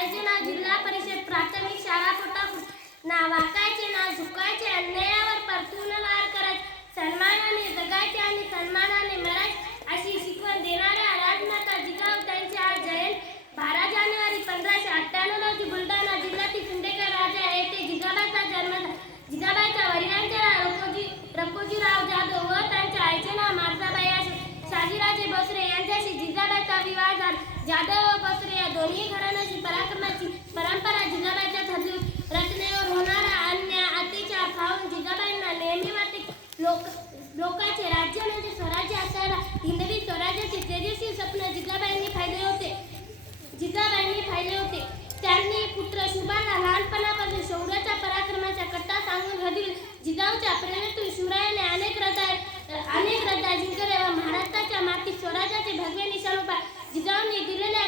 शाळेचे नाव जिल्हा परिषद प्राथमिक शाळा पोटापूर ना वाकायचे ना झुकायचे अन्यायावर परतून वार करायचे सन्मानाने जगायचे आणि सन्मानाने मरायचे अशी शिकवण देणाऱ्या राजमाता जिजाऊ त्यांचे आज जयंती 12 जानेवारी 1598 रोजी बुलढाणा जिल्ह्यातील सिंदखेड राजा येथे जिजाबाईचा जन्म झाला. जिजाबाईच्या वडिलांचे नाव रघोजीराव जाधव व त्यांच्या आईचे नाव माळसाबाई असे. शहाजीराजे भोसले यांच्याशी जिजाबाईचा विवाह झाला. जाधव व भोसले या दोन्ही घराण्याची पराक्रमाची परंपरा जिजाबाईच्या ठरली. रचनेवर होणारा अन्याय अत्याचार पाहून जिजाबाईंना नेहमी वाटे लोकांचे राज्य म्हणजे स्वराज्य असायला हिंदवी स्वराज्याचे तेजस्वी स्वप्न जिजाबाईंनी पाहिले होते. त्यांनी पुत्र शुभाला लहानपणापासून शौर्याच्या पराक्रमाच्या कथा सांगून घडविले. जिजाऊच्या प्रेरणेतून शिवरायाने अनेक रद्दा जिंकले व महाराष्ट्राच्या मातीत स्वराज्याचे भगवे निशाण उभारले. जिजाऊंनी दिलेल्या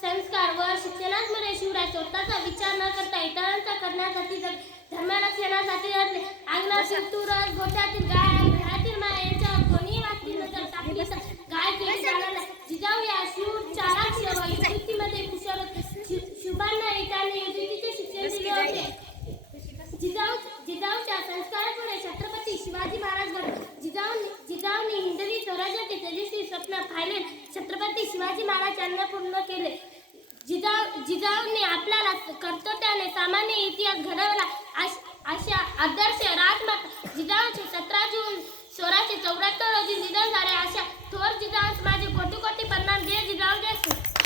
संस्कार व शिक्षणामध्ये शिवराय स्वतःचा विचार न करता इतरांचा करण्यासाठी धर्मरक्षणासाठी लढले. अंगणातील तुरस गोठ्यातील गाय घरातील माय यांच्यावर कोणीही वाटली नजर टाकली तर गाय केली जाणार नाही. जिजाऊ या शूर चालाक्य व युक्तीमध्ये कुशल शुभांना त्यांनी युक्तीचे शिक्षण दिले होते. जिजाऊच्या संस्कारामुळे छत्रपती शिवाजी महाराज घडले. जिजाऊंनी हिंदवी स्वराज्याचे तेजस्वी स्वप्न पाहिले. छत्रपती शिवाजी महाराज यांना पूर्ण केले. जिजाऊंनी आपल्याला कर्तव्याने सामान्य इतिहास घडवला. अशा आदर्श राजमाता जिजाऊंचे 17 जून 1674 रोजी निधन झाले. अशा थोर जिजाऊंस माझे कोटी कोटी प्रणाम. जय जिजाऊ जय श्री